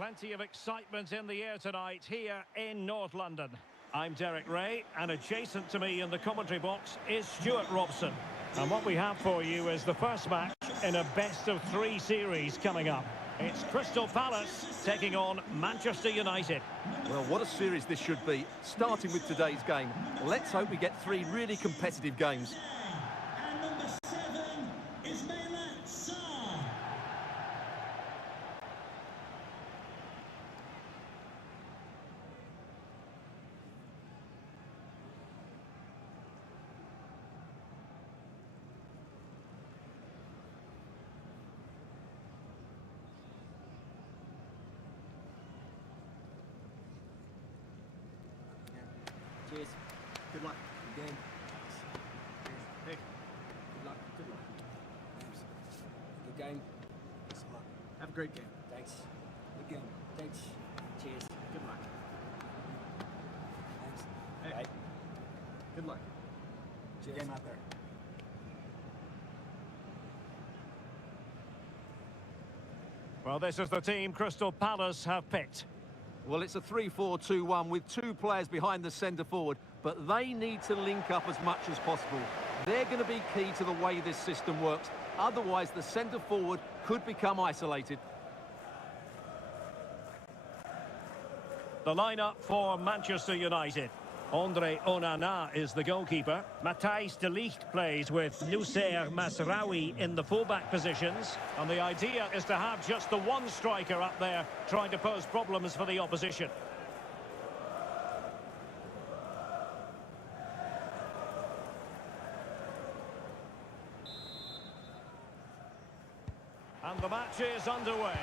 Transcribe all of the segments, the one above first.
Plenty of excitement in the air tonight here in North London. I'm Derek Ray, and adjacent to me in the commentary box is Stuart Robson. And what we have for you is the first match in a best-of-3 series coming up. It's Crystal Palace taking on Manchester United. Well, what a series this should be, starting with today's game. Let's hope we get 3 really competitive games. And number 7 is Mela Sarr. Cheers. Good luck. Good game. Hey, Good luck. good luck. Thanks. Good game. Thanks a lot. Have a great game. Thanks. Good game. Thanks. Cheers. Good luck. Thanks. Hey, Bye. good luck. Cheers. Game out there. Well, this is the team Crystal Palace have picked. Well, it's a 3-4-2-1 with 2 players behind the centre forward, but they need to link up as much as possible. They're going to be key to the way this system works. Otherwise, the centre forward could become isolated. The lineup for Manchester United. Andre Onana is the goalkeeper. Matthijs de Ligt plays with Noussair Masraoui in the fullback positions. And the idea is to have just the one striker up there trying to pose problems for the opposition. And the match is underway.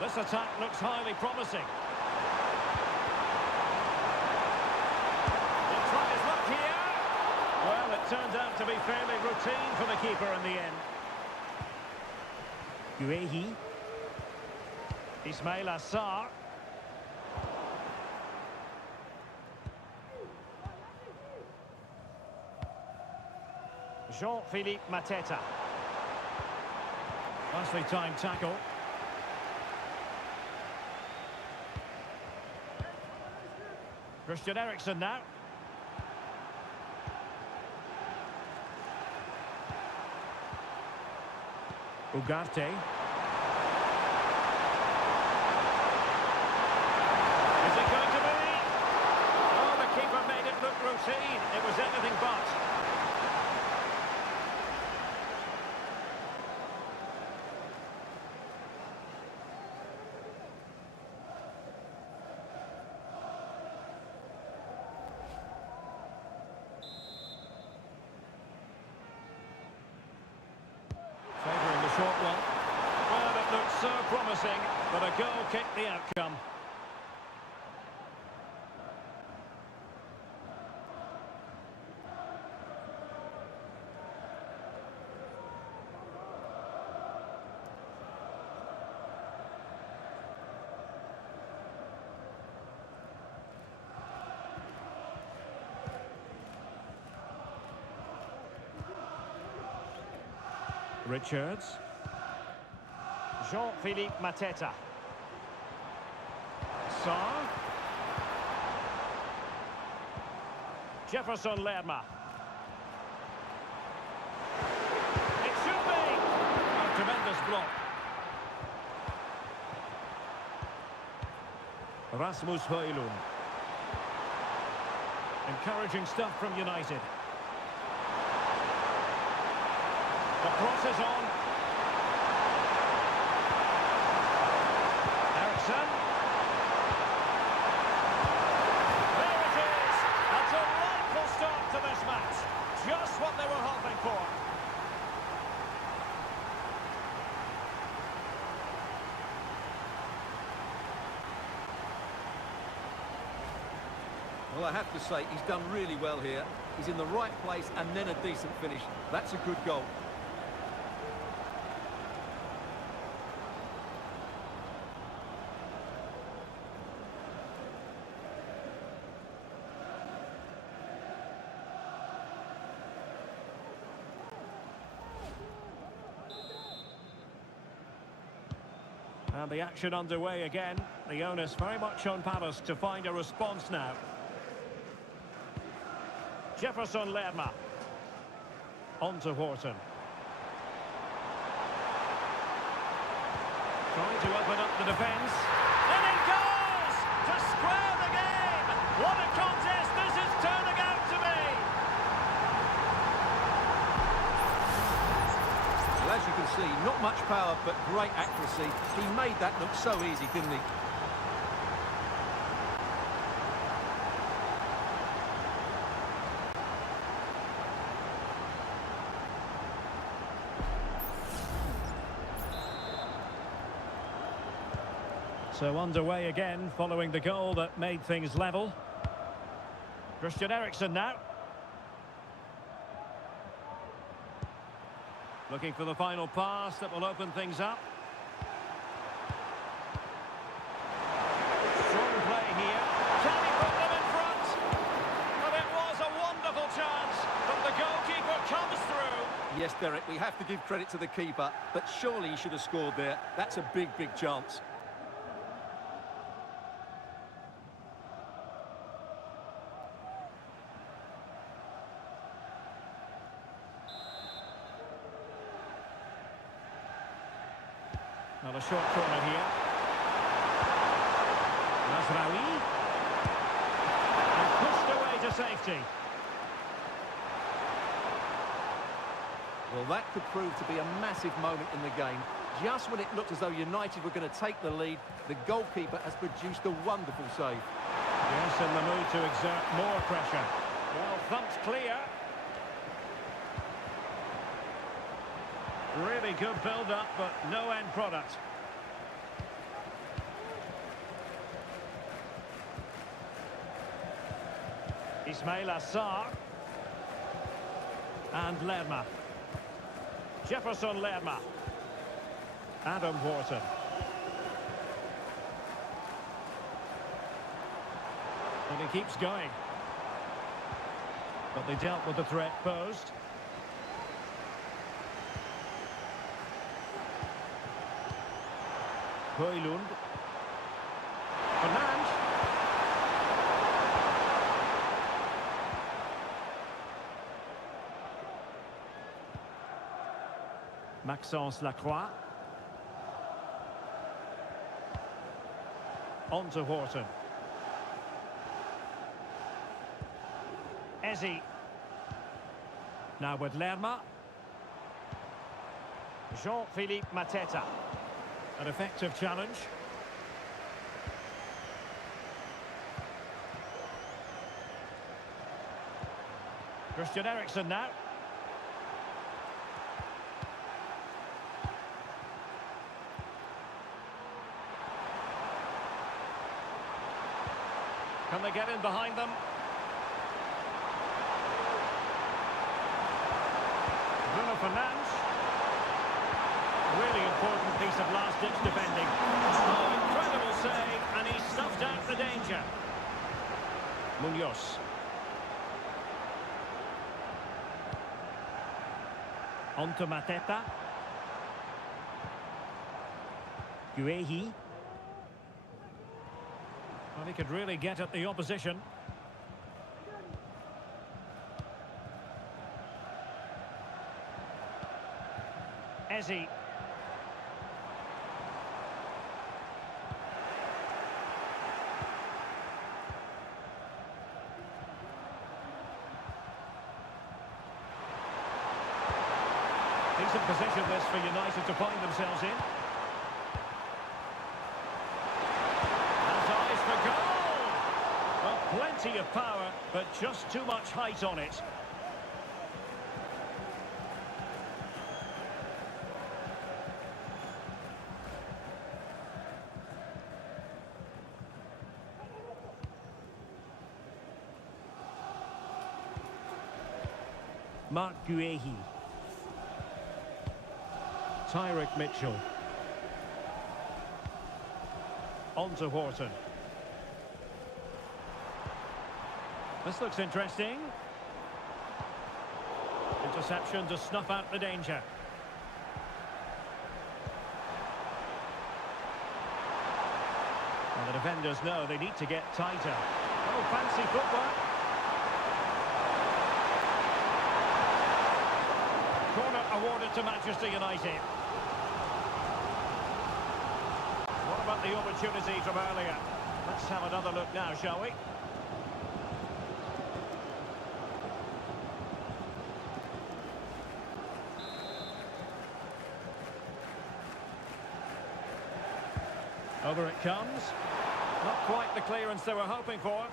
This attack looks highly promising. He'll try his luck here. Well, it turned out to be fairly routine for the keeper in the end. Guehi. Ismail Assar. Jean-Philippe Mateta. Nicely timed tackle. Christian Eriksen now. Ugarte. Is it going to be? Oh, the keeper made it look routine. It was anything but. Favouring the short one. Well, it looked so promising, but a goal kicked the outcome. Richards. Jean-Philippe Mateta. Sarr. Jefferson Lerma. It should be! A tremendous block. Rasmus Højlund. Encouraging stuff from United. The cross is on. Eriksen. There it is. A delightful start to this match. Just what they were hoping for. Well, I have to say, he's done really well here. He's in the right place and then a decent finish. That's a good goal. And the action underway again. The onus very much on Palace to find a response now. Jefferson Lerma. On to Horton. Trying to open up the defence. And it goes! To square the game! What a contest this is turning out to be! Well, as you can see, not much power, but great accuracy. He made that look so easy, didn't he? So underway again, following the goal that made things level. Christian Eriksen now. Looking for the final pass that will open things up. Strong play here. Can he put them in front? Well, it was a wonderful chance, but the goalkeeper comes through. Yes, Derek, we have to give credit to the keeper, but surely he should have scored there. That's a big, big chance. Now a short corner here. Nasraoui. And pushed away to safety. Well, that could prove to be a massive moment in the game. Just when it looked as though United were going to take the lead, the goalkeeper has produced a wonderful save. Yes, in the mood to exert more pressure. Well, thumped clear. Really good build-up, but no end product. Ismail Assar. And Lerma. Jefferson Lerma. Adam Horton. And he keeps going. But they dealt with the threat posed. Højlund. Fernandes. Maxence Lacroix. On to Horton. Eze. Now with Lerma. Jean-Philippe Mateta. An effective challenge. Christian Eriksen now. Can they get in behind them? Bruno Fernandes. Really important piece of last-ditch defending. Oh, incredible save, and he snuffed out the danger. Munoz. On to Mateta. Guehi. Well, he could really get at the opposition. Eze. Decent position this for United to find themselves in. Has eyes for goal! Well, plenty of power, but just too much height on it. Mark Guehi. Tyrick Mitchell. On to Horton. This looks interesting. Interception to snuff out the danger. The defenders know they need to get tighter. Oh, fancy footwork. Corner awarded to Manchester United. What about the opportunity from earlier? Let's have another look now, shall we? Over it comes. Not quite the clearance they were hoping for.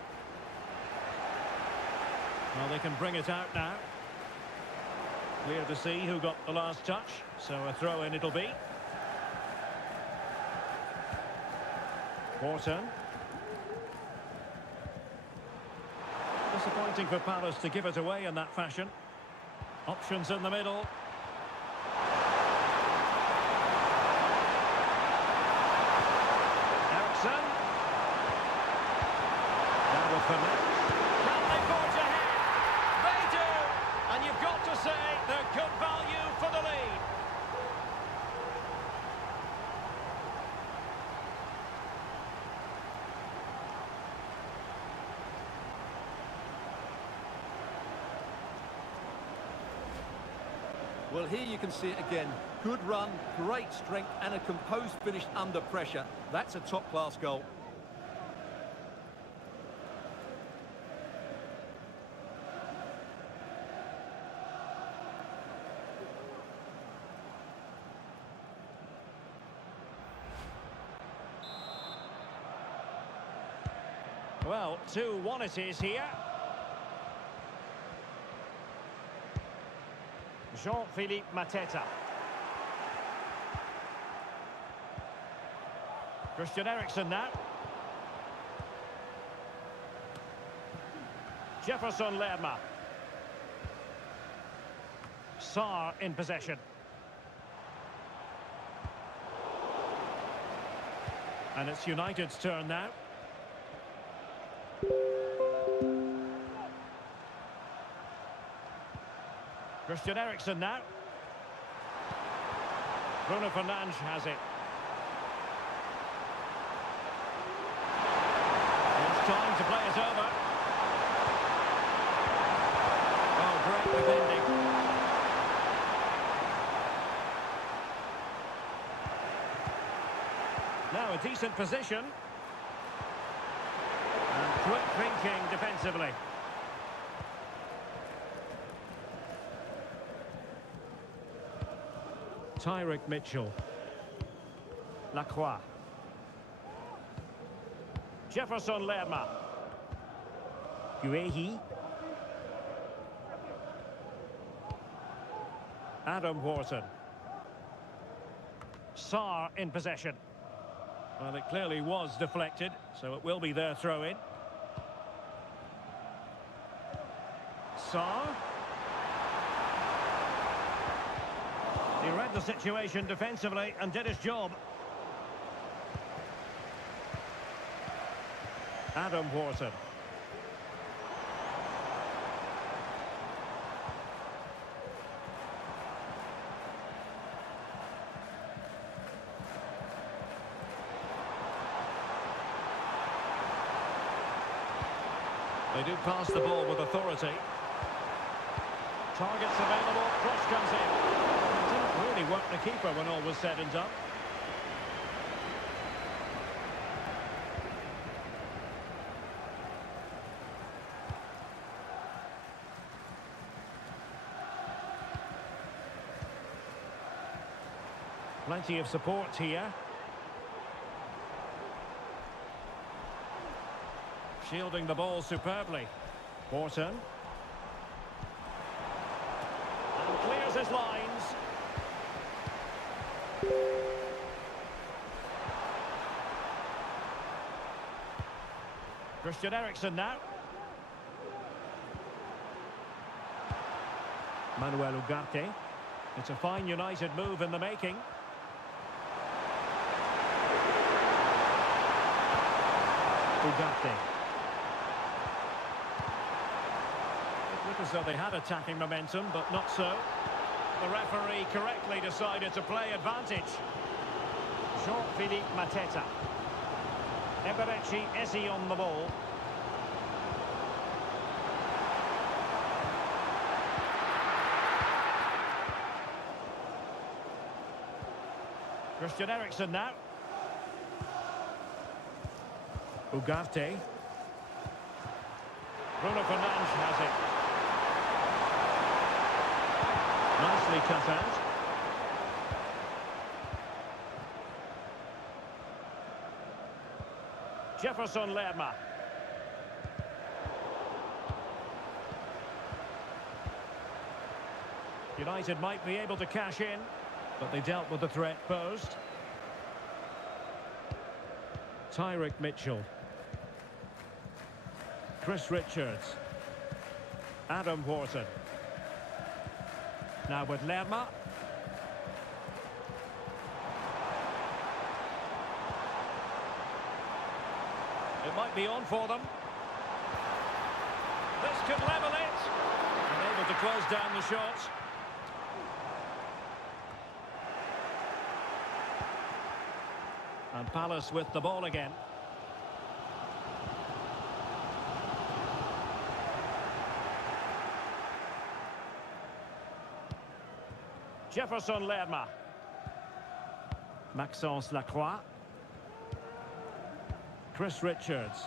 Well, they can bring it out now. Clear to see who got the last touch. So a throw-in it'll be. Wharton. Disappointing for Palace to give it away in that fashion. Options in the middle. Now with Fernandes. Can they forge ahead? They do! And you've got to say they're good value for the lead. Well, here you can see it again. Good run, great strength, and a composed finish under pressure. That's a top-class goal. Well, 2-1 it is here. Jean-Philippe Mateta. Christian Eriksen now. Jefferson Lerma. Sarr in possession. And it's United's turn now. Christian Eriksen now. Bruno Fernandes has it. It's time to play it over. Oh, great defending. Now a decent position. And quick thinking defensively. Tyrick Mitchell. Lacroix. Jefferson Lerma. Guehi. Adam Wharton. Sarr in possession. Well, it clearly was deflected, so it will be their throw-in. Sarr. He read the situation defensively and did his job. Adam Wharton. They do pass the ball with authority. Targets available, cross comes in. Didn't really work the keeper when all was said and done. Plenty of support here. Shielding the ball superbly. Wharton. And clears his lines. Christian Eriksen now. Manuel Ugarte. It's a fine United move in the making. Ugarte. It looked as though they had attacking momentum, but not so. The referee correctly decided to play advantage. Jean-Philippe Mateta. Eberechi on the ball. Christian Eriksen now. Ugarte. Bruno Fernandes has it. Nicely cut out. Jefferson Lerma. United might be able to cash in, but they dealt with the threat posed. Tyrick Mitchell. Chris Richards. Adam Wharton. Now with Lerma. It might be on for them. This could level it. And able to close down the shots. And Palace with the ball again. Jefferson Lerma. Maxence Lacroix. Chris Richards.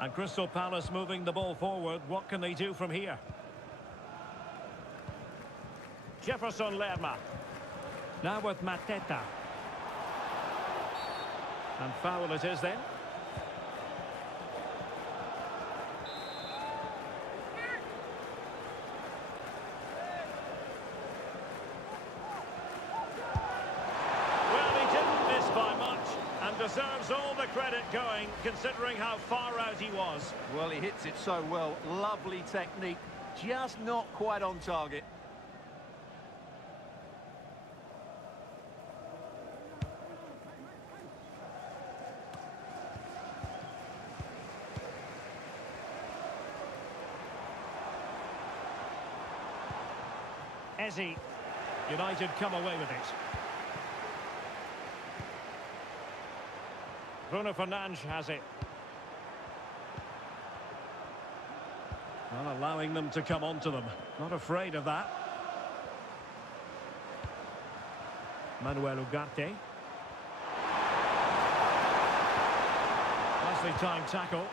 And Crystal Palace moving the ball forward. What can they do from here? Jefferson Lerma. Now with Mateta. And foul it is then. Well, he didn't miss by much and deserves all the credit going, considering how far out he was. Well, he hits it so well. Lovely technique. Just not quite on target. Eze. United come away with it. Bruno Fernandes has it. Well, allowing them to come onto them. Not afraid of that. Manuel Ugarte. Nicely timed tackle.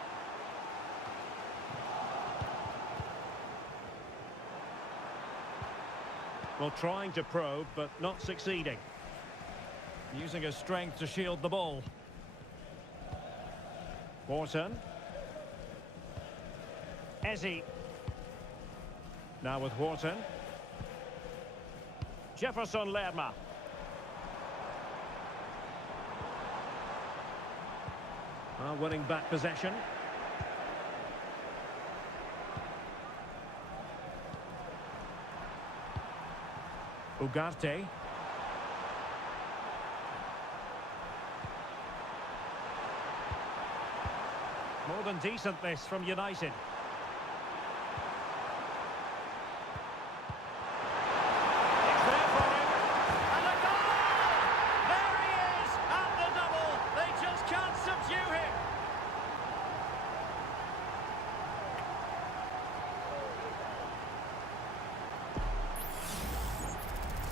Well, trying to probe, but not succeeding. Using his strength to shield the ball. Wharton. Eze. Now with Wharton. Jefferson Lerma. Winning back possession. Ugarte. More than decent this from United. It's there for him. And a goal! There he is at the double. They just can't subdue him.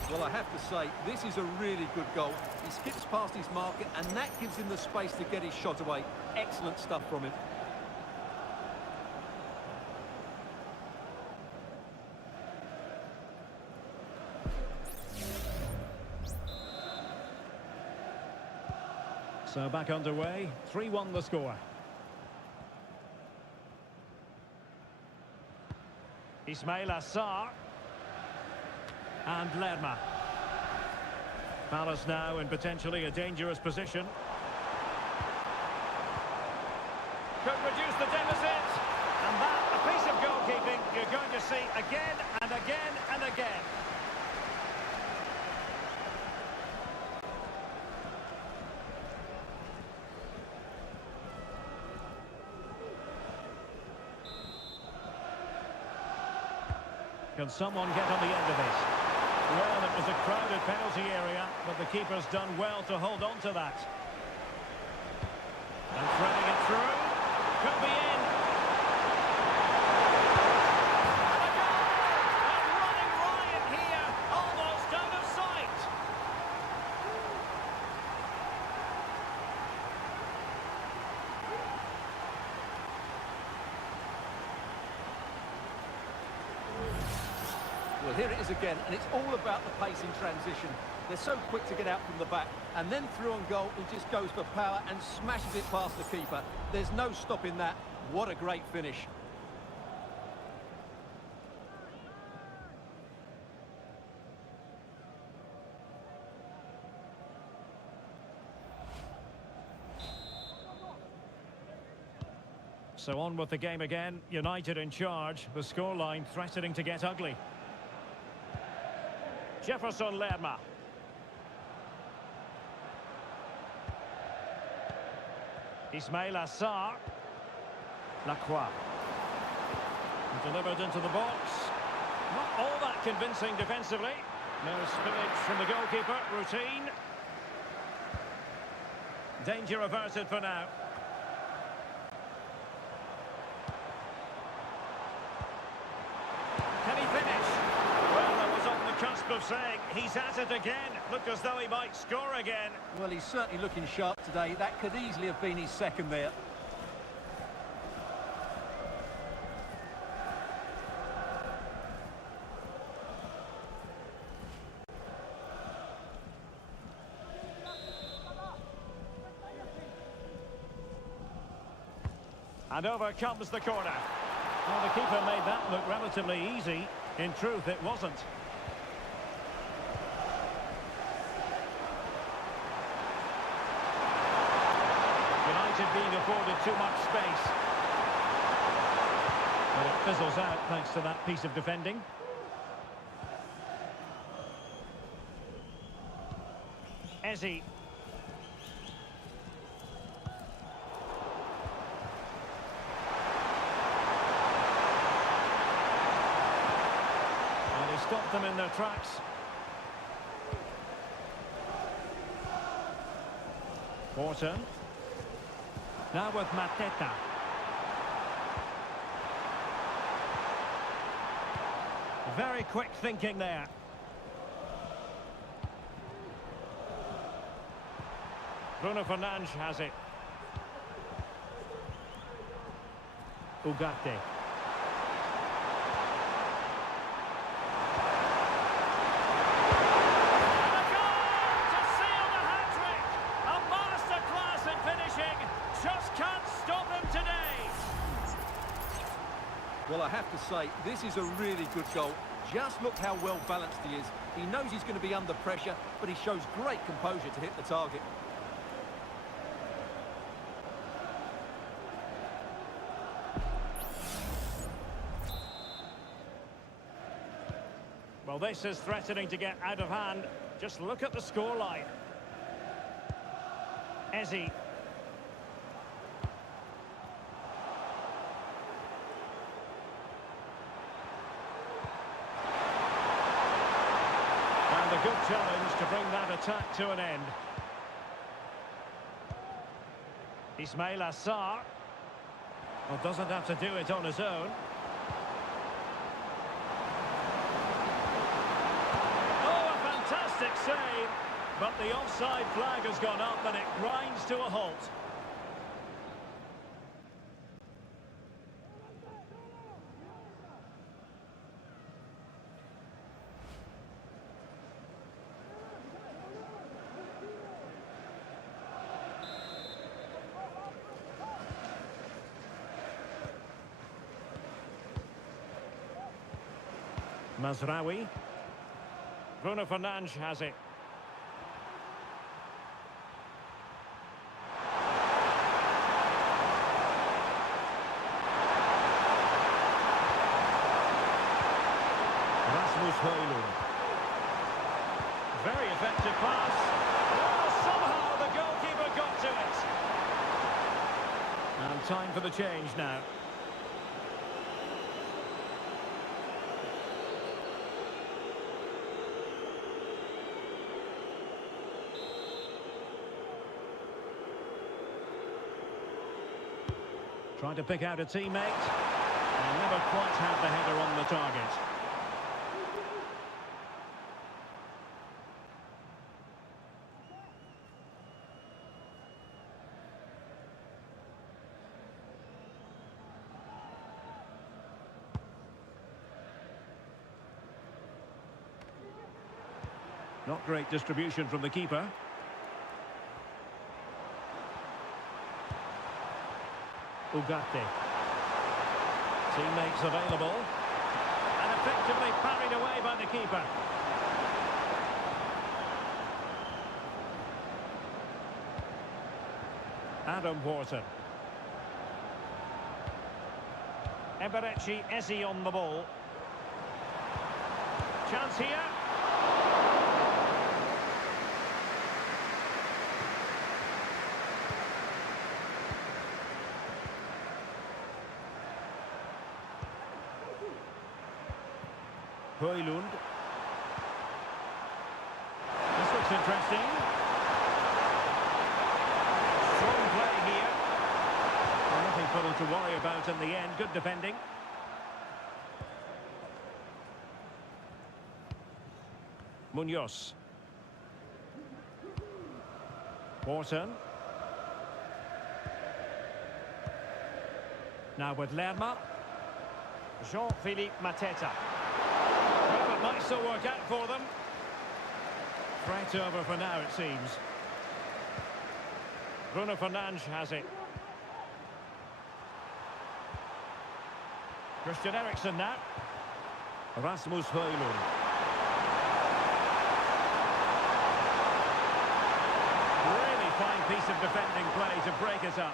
Well, I have to say, this is a really good goal. He skips past his marker, and that gives him the space to get his shot away. Excellent stuff from him. So back underway, 3-1 the score. Ismail Assar. And Lerma. Palace now in potentially a dangerous position. Could reduce the deficit. And that, a piece of goalkeeping you're going to see again and again and again. Can someone get on the end of this? Well, it was a crowded penalty area, but the keeper's done well to hold on to that. And threading it through. Could be in. And a goal! A running riot here, almost out of sight. Well, here it is again, and it's all about the pace in transition. They're so quick to get out from the back, and then through on goal, he just goes for power and smashes it past the keeper. There's no stopping that. What a great finish. So on with the game again. United in charge. The scoreline threatening to get ugly. Jefferson Lerma. Ismail Assar. Lacroix. Delivered into the box. Not all that convincing defensively. No spillage from the goalkeeper. Routine. Danger averted for now. Can he finish? Well, I was on the cusp of saying he's at it again. Looked as though he might score again. Well, he's certainly looking sharp today. That could easily have been his second there. And over comes the corner. Well, the keeper made that look relatively easy. In truth, it wasn't. United being afforded too much space. But it fizzles out thanks to that piece of defending. Ezzy. Stop them in their tracks. Morton. Now with Mateta. Very quick thinking there. Bruno Fernandes has it. Ugarte. Well, I have to say, this is a really good goal. Just look how well balanced he is. He knows he's going to be under pressure, but he shows great composure to hit the target. Well, this is threatening to get out of hand. Just look at the scoreline. Ezzy. A good challenge to bring that attack to an end. Ismail Assar. Well, doesn't have to do it on his own. Oh, a fantastic save. But the offside flag has gone up and it grinds to a halt. Mazraoui. Bruno Fernandes has it. Rasmus Højlund. Very effective pass. Oh, somehow the goalkeeper got to it. And time for the change now. Trying to pick out a teammate. And never quite had the header on the target. Not great distribution from the keeper. Ugarte. Teammates available. And effectively parried away by the keeper. Adam Wharton. Eberechi Eze on the ball. Chance here. Højlund. This looks interesting. Strong play here. Well, nothing for them to worry about in the end. Good defending. Munoz. Wharton. Now with Lerma. Jean-Philippe Mateta. Well, it might still work out for them. Threat over for now, it seems. Bruno Fernandes has it. Christian Eriksen now. Rasmus Højlund. Really fine piece of defending play to break us up.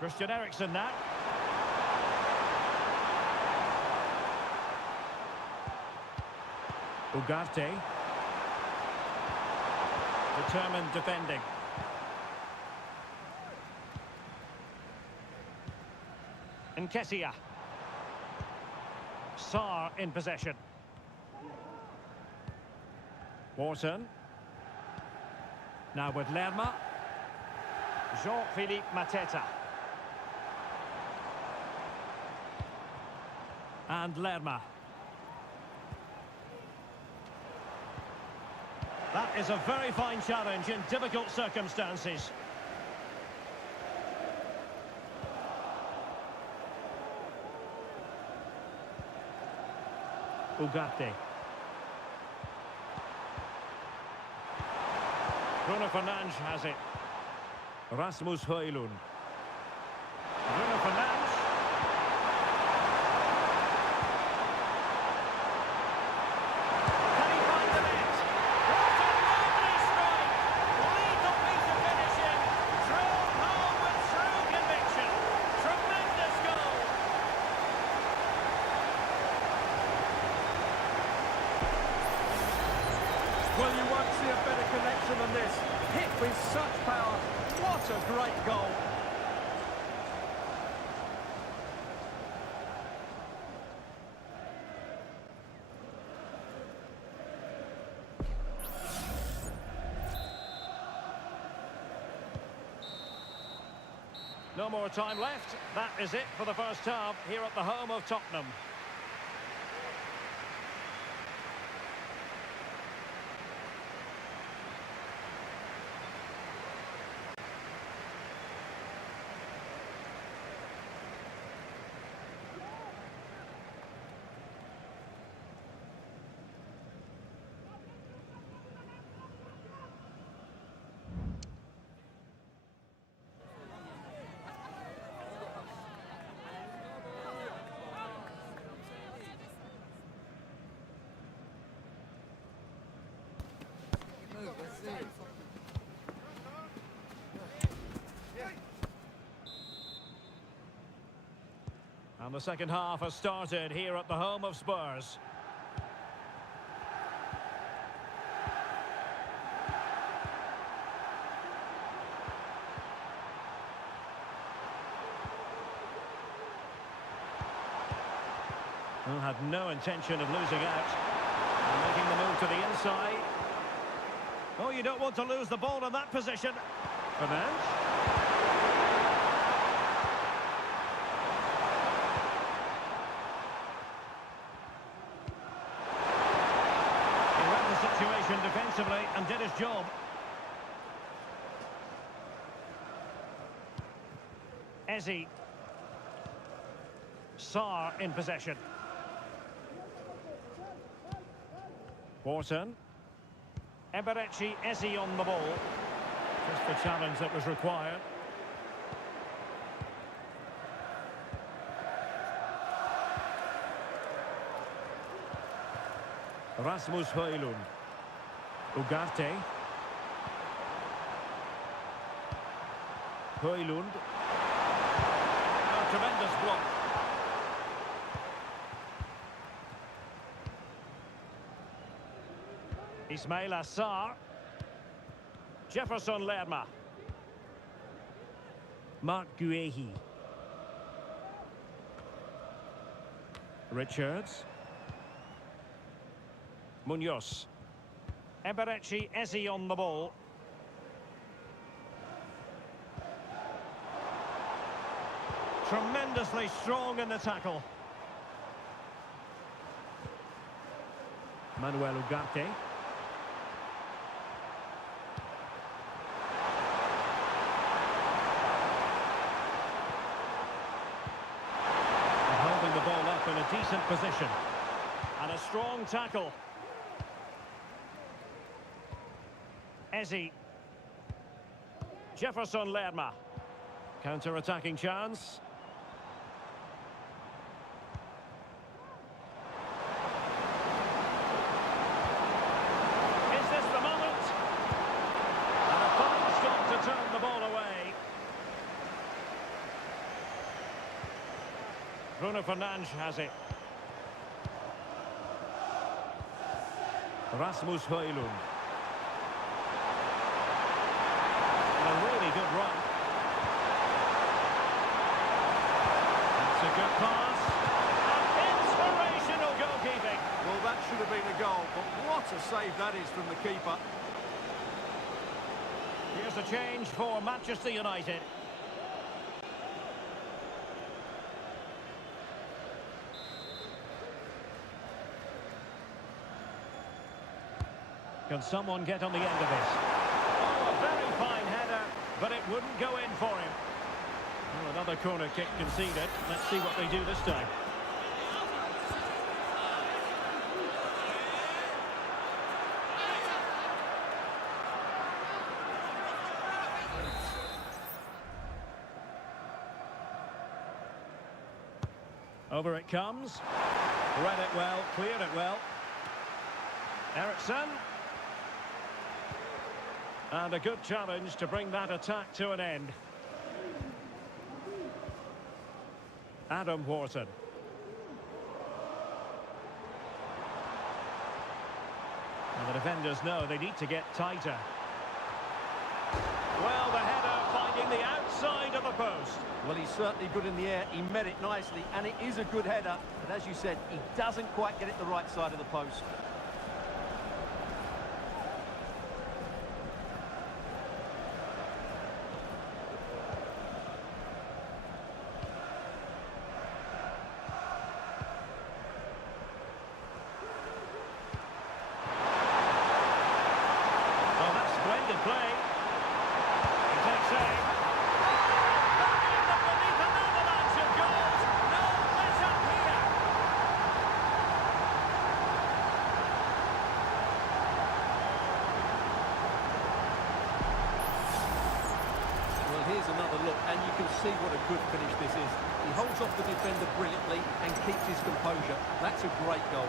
Christian Eriksen now. Ugarte. Determined defending. Nketiah. Sarr in possession. Wharton. Now with Lerma. Jean-Philippe Mateta. And Lerma. That is a very fine challenge in difficult circumstances. Ugarte. Bruno Fernandes has it. Rasmus Højlund. Bruno Fernandes. Well, you won't see a better connection than this. Hit with such power. What a great goal. No more time left. That is it for the first half here at the home of Tottenham. And the second half has started here at the home of Spurs. Well, had no intention of losing out. And making the move to the inside. Oh, you don't want to lose the ball in that position. Fernandes. He read the situation defensively and did his job. Eze. Sarr in possession. Wharton. Eberechi Eze on the ball. Just the challenge that was required. Rasmus Højlund. Ugarte. Højlund. A tremendous block. Ismaila Sarr. Jefferson Lerma. Mark Guehi. Richards. Munoz. Eberechi Eze on the ball. Tremendously strong in the tackle. Manuel Ugarte. Holding the ball up in a decent position. And a strong tackle. Eze. Jefferson Lerma. Counter-attacking chance. Is this the moment? And a fine stop to turn the ball away. Bruno Fernandes has it. Rasmus Højlund. A really good run. That's a good pass. And inspirational goalkeeping. Well, that should have been a goal, but what a save that is from the keeper. Here's a change for Manchester United. Can someone get on the end of this? Oh, a very fine header, but it wouldn't go in for him. Well, another corner kick conceded. Let's see what they do this time. Over it comes. Read it well, cleared it well. Eriksson. And a good challenge to bring that attack to an end. Adam Wharton. And the defenders know they need to get tighter. Well, the header finding the outside of the post. Well, he's certainly good in the air. He met it nicely, and it is a good header. But as you said, he doesn't quite get it the right side of the post. And you can see what a good finish this is. He holds off the defender brilliantly and keeps his composure. That's a great goal.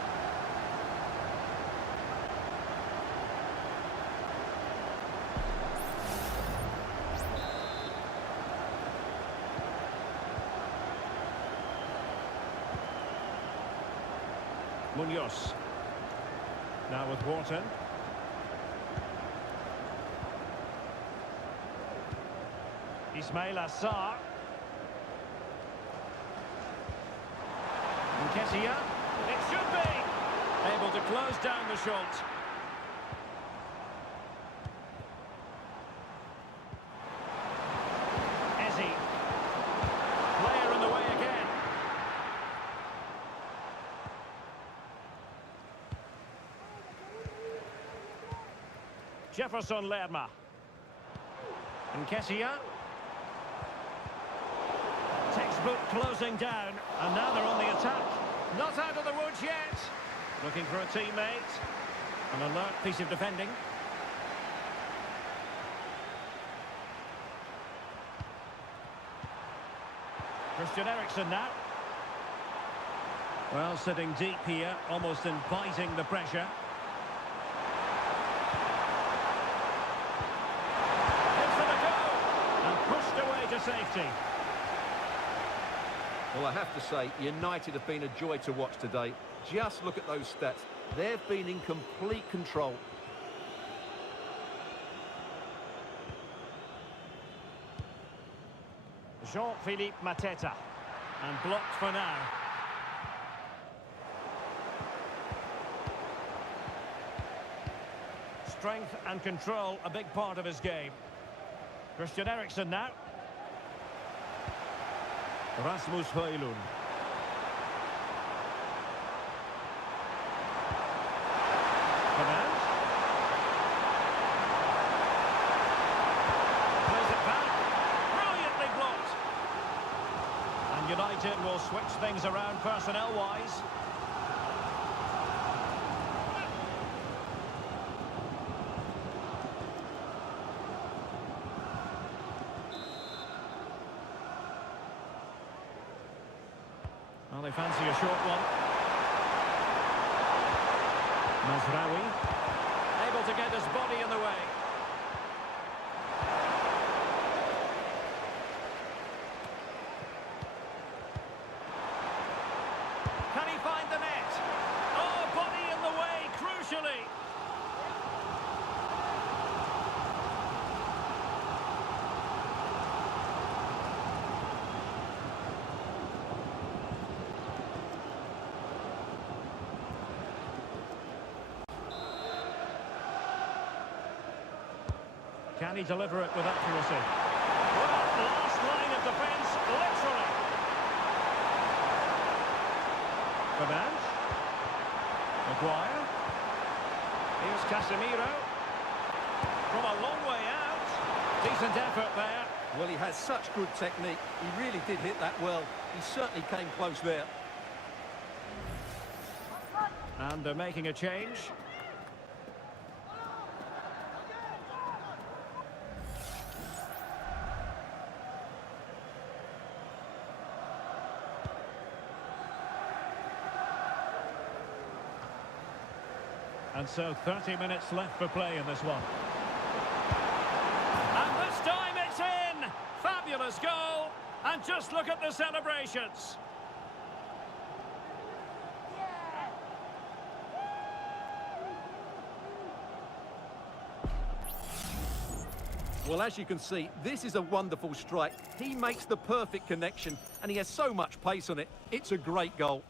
Munoz. Now with Wharton. Ismaila Sarr. Nketiah. It should be. Able to close down the shot. Jefferson Lerma. And Kessia. Textbook closing down. And now they're on the attack. Not out of the woods yet. Looking for a teammate. An alert piece of defending. Christian Eriksen now. Well, sitting deep here, almost inviting the pressure. In for the goal! And pushed away to safety. Well, I have to say, United have been a joy to watch today. Just look at those stats. They've been in complete control. Jean-Philippe Mateta. And blocked for now. Strength and control, a big part of his game. Christian Eriksen now. Rasmus Højlund. Fernand. Plays it back. Brilliantly blocked. And United will switch things around personnel-wise. Well, they fancy a short one. Mazraoui, able to get his body in the way. Can he find the net? Oh, body in the way, crucially. Can he deliver it with accuracy? Well, last line of defence, literally. Fernand. Maguire. Here's Casemiro. From a long way out. Decent effort there. Well, he has such good technique. He really did hit that well. He certainly came close there. And they're making a change. And so 30 minutes left for play in this one. And this time it's in! Fabulous goal! And just look at the celebrations. Well, as you can see, this is a wonderful strike. He makes the perfect connection, and he has so much pace on it. It's a great goal.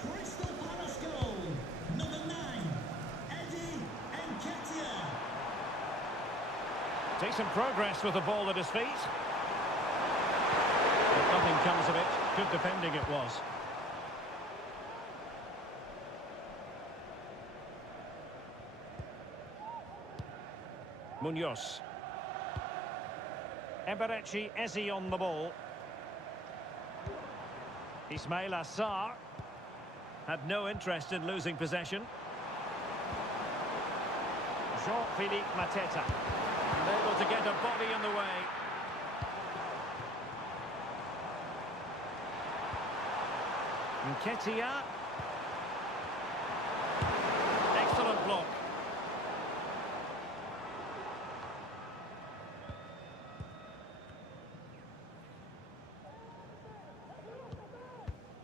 Crystal Palace goal, number 9, Eddie Nketiah. Decent progress with the ball at his feet. But nothing comes of it. Good defending it was. Munoz. Eberechi Eze on the ball. Ismail Assar had no interest in losing possession. Jean-Philippe Mateta. Unable to get a body in the way. Nketiah. Excellent block.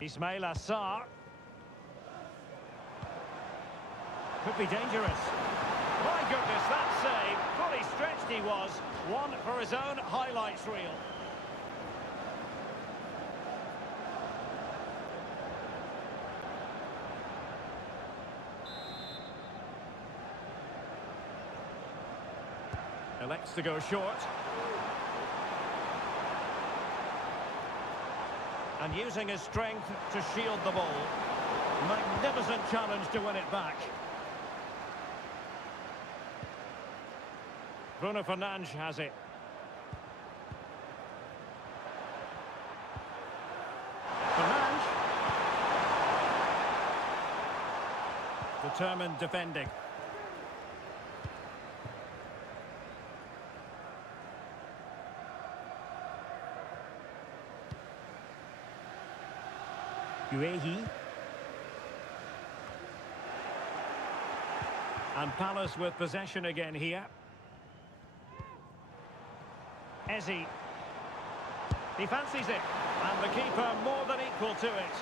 Ismail Assar. Could be dangerous. My goodness, that save. Fully stretched he was. One for his own highlights reel. Elects to go short. And using his strength to shield the ball. Magnificent challenge to win it back. Bruno Fernandes has it. Fernandes. Determined defending. Guehi. And Palace with possession again here. Ezzy. He fancies it. And the keeper more than equal to it.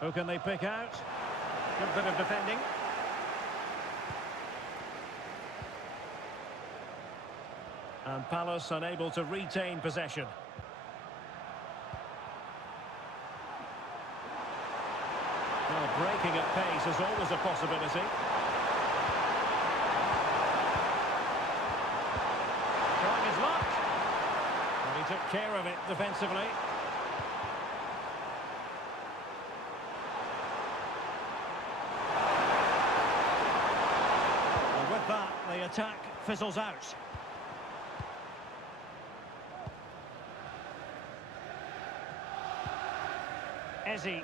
Who can they pick out? Good bit of defending. And Palace unable to retain possession. Well, breaking at pace is always a possibility. Trying his luck. And he took care of it defensively. And with that, the attack fizzles out. Ezzy.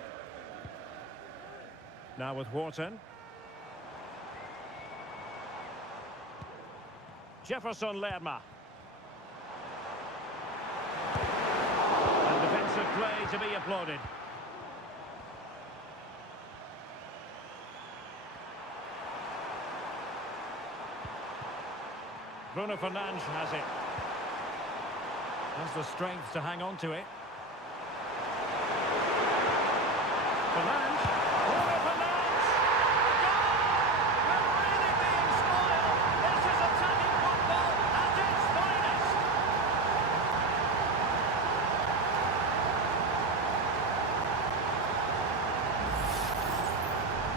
Now with Wharton. Jefferson Lerma. And defensive play to be applauded. Bruno Fernandes has it. Has the strength to hang on to it. Fernandes. Bruno Fernandes. Goal! We're really being spoiled. This is attacking football at its finest.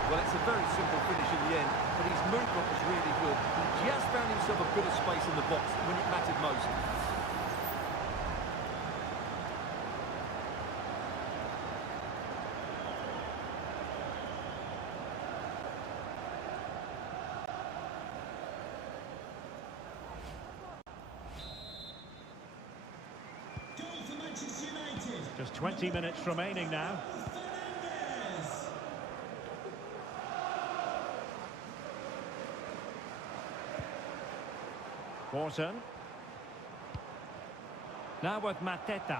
Well, it's a very simple finish in the end, but his movement was really good. He just found himself a bit of space in the box when it mattered most. Goal for Manchester United. Just 20 minutes remaining now. Fernandes. Wharton. Now with Mateta.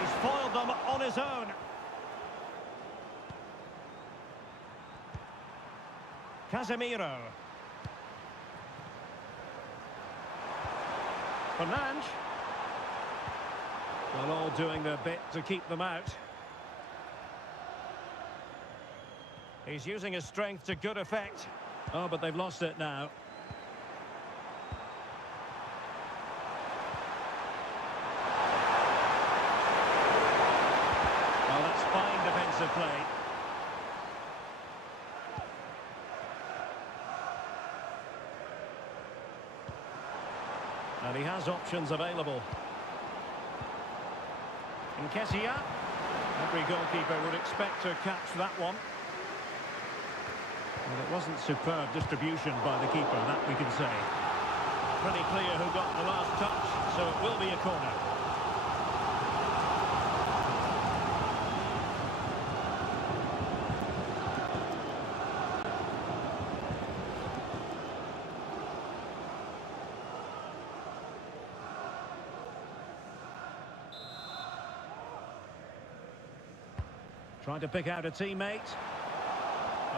He's foiled them on his own. Casemiro. Fernandes. Well, all doing their bit to keep them out. He's using his strength to good effect. Oh, but they've lost it now. Well, that's fine defensive play. And he has options available. Nketiah. Every goalkeeper would expect to catch that one. Well, it wasn't superb distribution by the keeper, that we can say. Pretty clear who got the last touch, so it will be a corner. Trying to pick out a teammate.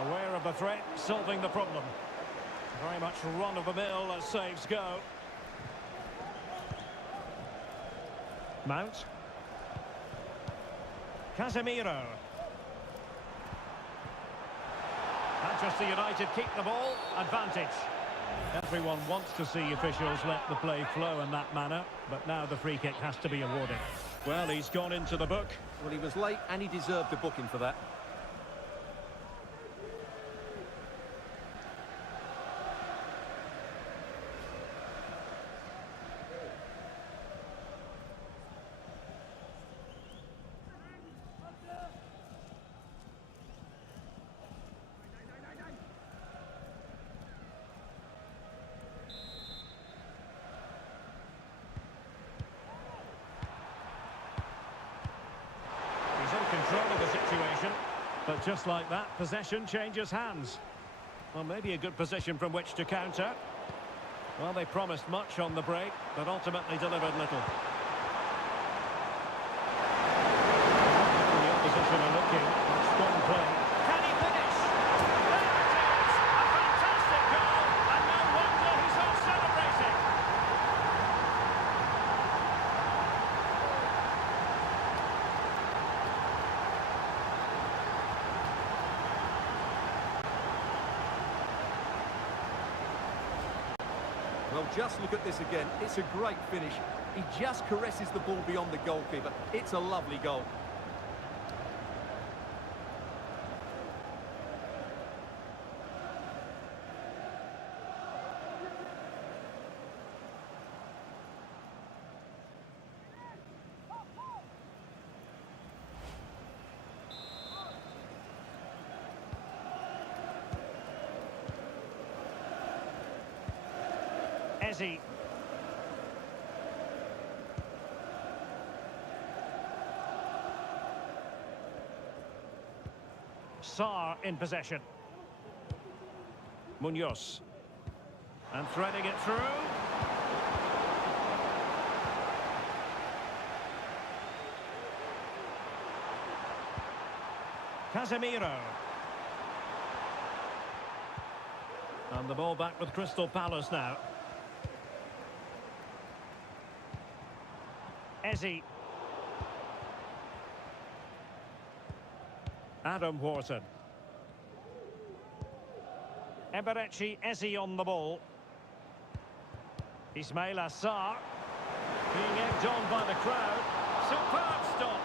Aware of the threat, solving the problem. Very much run-of-the-mill as saves go. Mount. Casemiro. Manchester United keep the ball. Advantage. Everyone wants to see officials let the play flow in that manner, but now the free kick has to be awarded. Well, he's gone into the book. Well, he was late and he deserved a booking for that. Control of the situation, but just like that, possession changes hands. Well, maybe a good position from which to counter. Well, they promised much on the break, but ultimately delivered little. The opposition are looking at strong play. Can he finish? There it is! A fantastic goal, and no wonder he's off celebrating. Well, just look at this again. It's a great finish. He just caresses the ball beyond the goalkeeper. It's a lovely goal. Ezzy. Sarr in possession. Munoz. And threading it through. Casemiro. And the ball back with Crystal Palace now. Ezzy. Adam Wharton. Eberechi Ezzy on the ball. Ismail Assar. Being egged on by the crowd. Superb stop.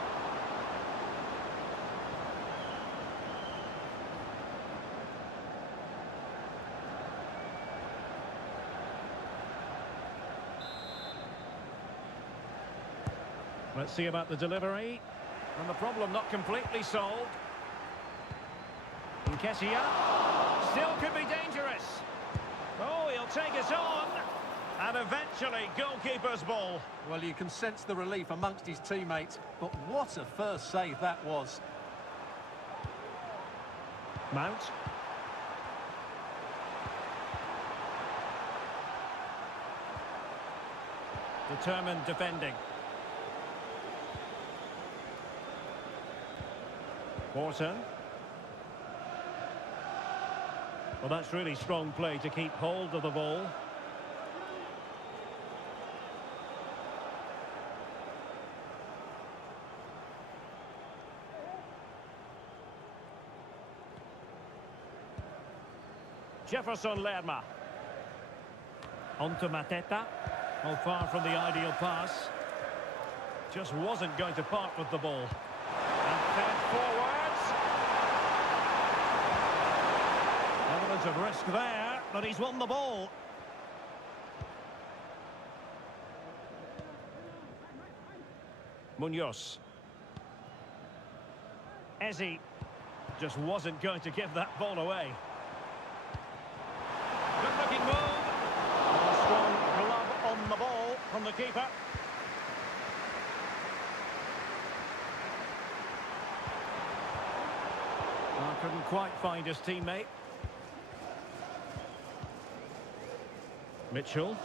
Let's see about the delivery. And the problem not completely solved. Nketiah. Still could be dangerous. Oh, he'll take it on. And eventually, goalkeeper's ball. Well, you can sense the relief amongst his teammates. But what a first save that was. Mount. Determined defending. Wharton. Well, that's really strong play to keep hold of the ball. Jefferson Lerma. On to Mateta. Oh, far from the ideal pass. Just wasn't going to part with the ball. And fed forwards. Elements of risk there, but he's won the ball. Munoz. Ezzy just wasn't going to give that ball away. Good looking move. A strong glove on the ball from the keeper. Well, couldn't quite find his teammate. Mitchell.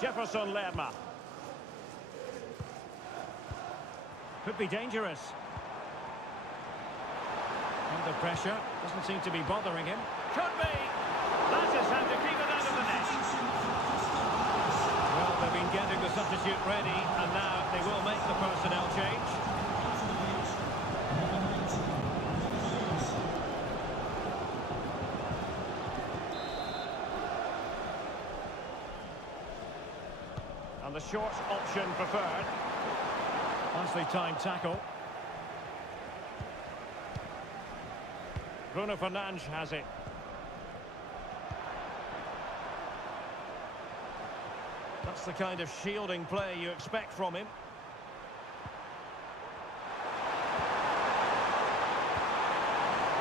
Jefferson Lerma. Could be dangerous. Under pressure. Doesn't seem to be bothering him. Could be. That is how to keep it out of the net. Well, they've been getting the substitute ready, and now they will make the personnel change. the short option preferred. Nicely timed tackle. Bruno Fernandes has it. That's the kind of shielding play you expect from him.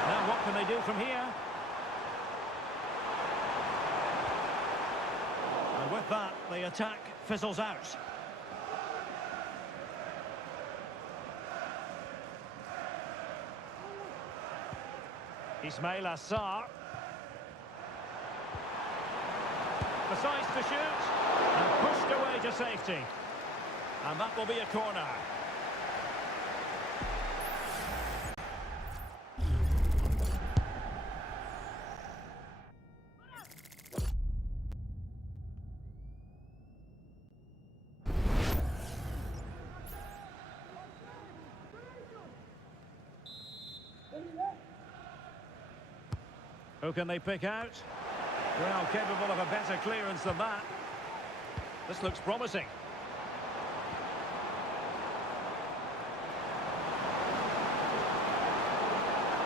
Now what can they do from here? And with that, the attack fizzles out. Ismail Assar. Decides to shoot. And pushed away to safety. And that will be a corner. Who can they pick out? Well, capable of a better clearance than that. This looks promising.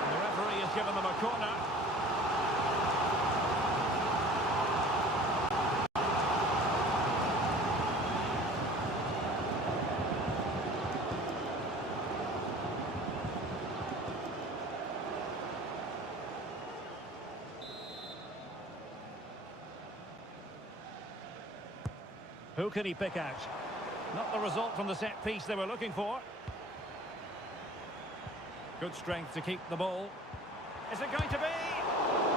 And the referee has given them a corner. Who can he pick out? Not the result from the set piece they were looking for. Good strength to keep the ball. Is it going to be?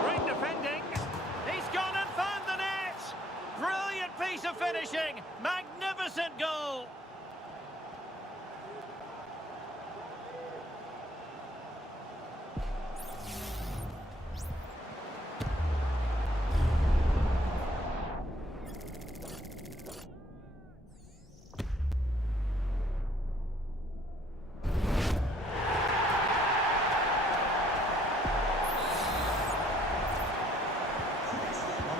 Great defending. He's gone and found the net. Brilliant piece of finishing. Magnificent goal.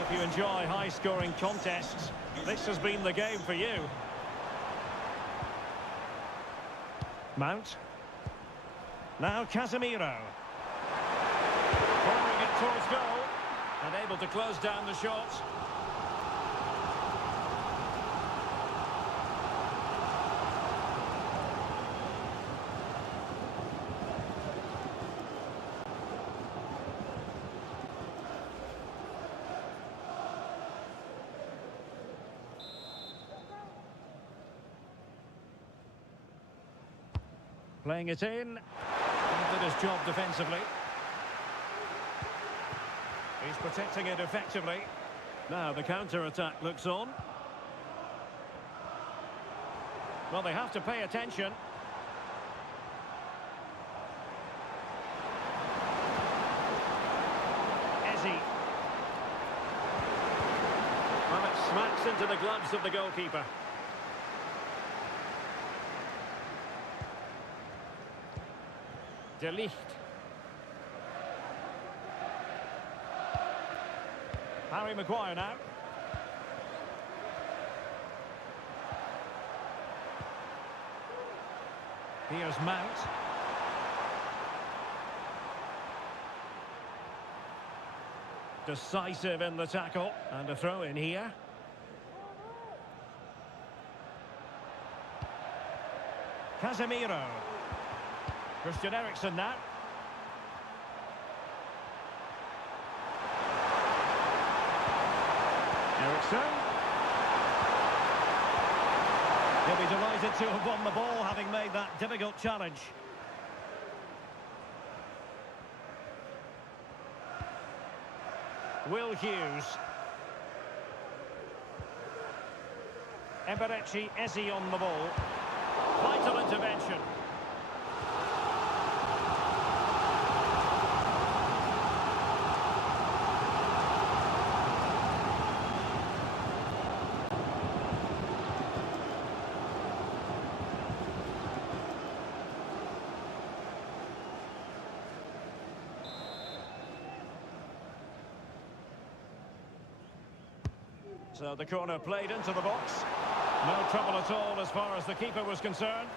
If you enjoy high-scoring contests, this has been the game for you. Mount. Now Casemiro. Pouring it towards goal. And able to close down the shot. Playing it in. He did his job defensively. He's protecting it effectively. Now the counter-attack looks on. Well, they have to pay attention. Ezzy. Well, it smacks into the gloves of the goalkeeper. De Ligt. Harry Maguire now. Here's Mount. Decisive in the tackle. And a throw in here. Casemiro. Christian Eriksen now. Eriksen. He'll be delighted to have won the ball, having made that difficult challenge. Will Hughes. Eberechi Eze on the ball. Vital intervention. So the corner played into the box. No trouble at all as far as the keeper was concerned.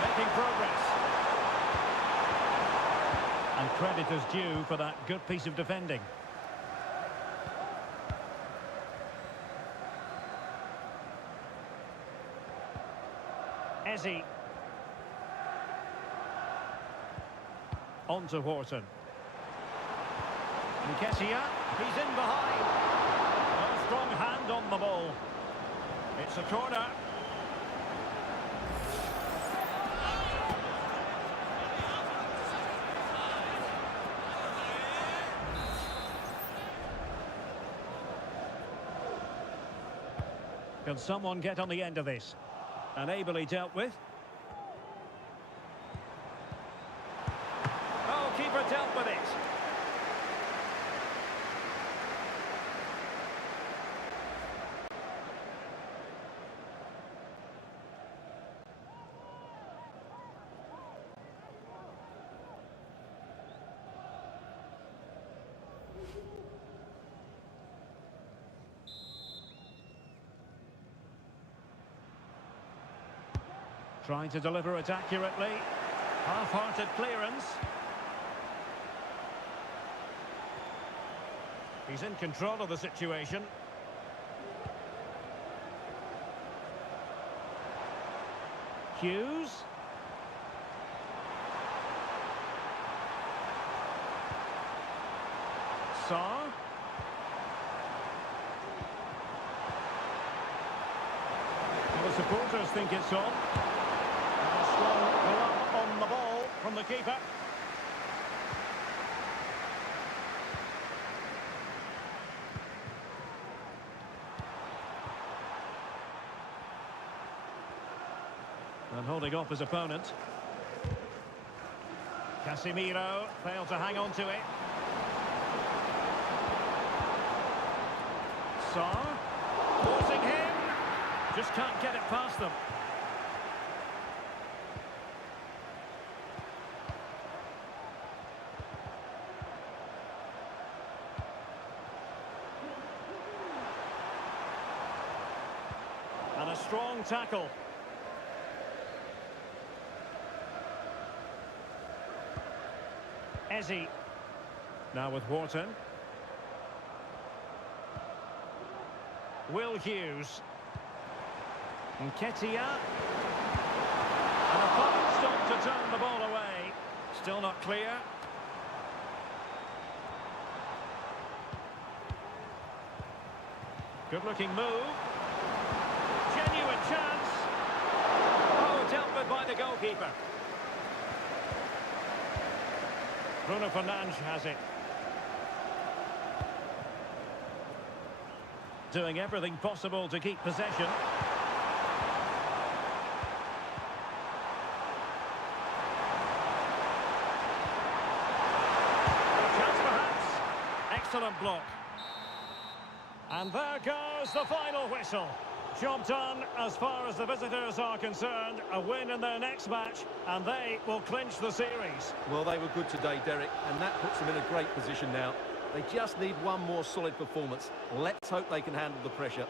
Making progress. And credit is due for that good piece of defending. Ezzy. On to Horton. Nketiah, he's in behind. A strong hand on the ball. It's a corner. Can someone get on the end of this? And ably dealt with. Oh, keeper dealt with it. Trying to deliver it accurately. Half-hearted clearance. He's in control of the situation. Hughes. Sarr. Well, the supporters think it's on. Strong glove on the ball from the keeper. And holding off his opponent. Casemiro failed to hang on to it. Sarr forcing him. Just can't get it past them. And a strong tackle. Ezzy. Now with Wharton. Will Hughes. Nketiah. And a fine stop to turn the ball away. Still not clear. Good looking move. Genuine chance. Oh, dealt with by the goalkeeper. Bruno Fernandes has it. Doing everything possible to keep possession. Chance perhaps. Excellent block. And there goes the final whistle. Job done as far as the visitors are concerned. A win in their next match, and they will clinch the series. Well, they were good today, Derek, and that puts them in a great position now. They just need one more solid performance. Let's hope they can handle the pressure.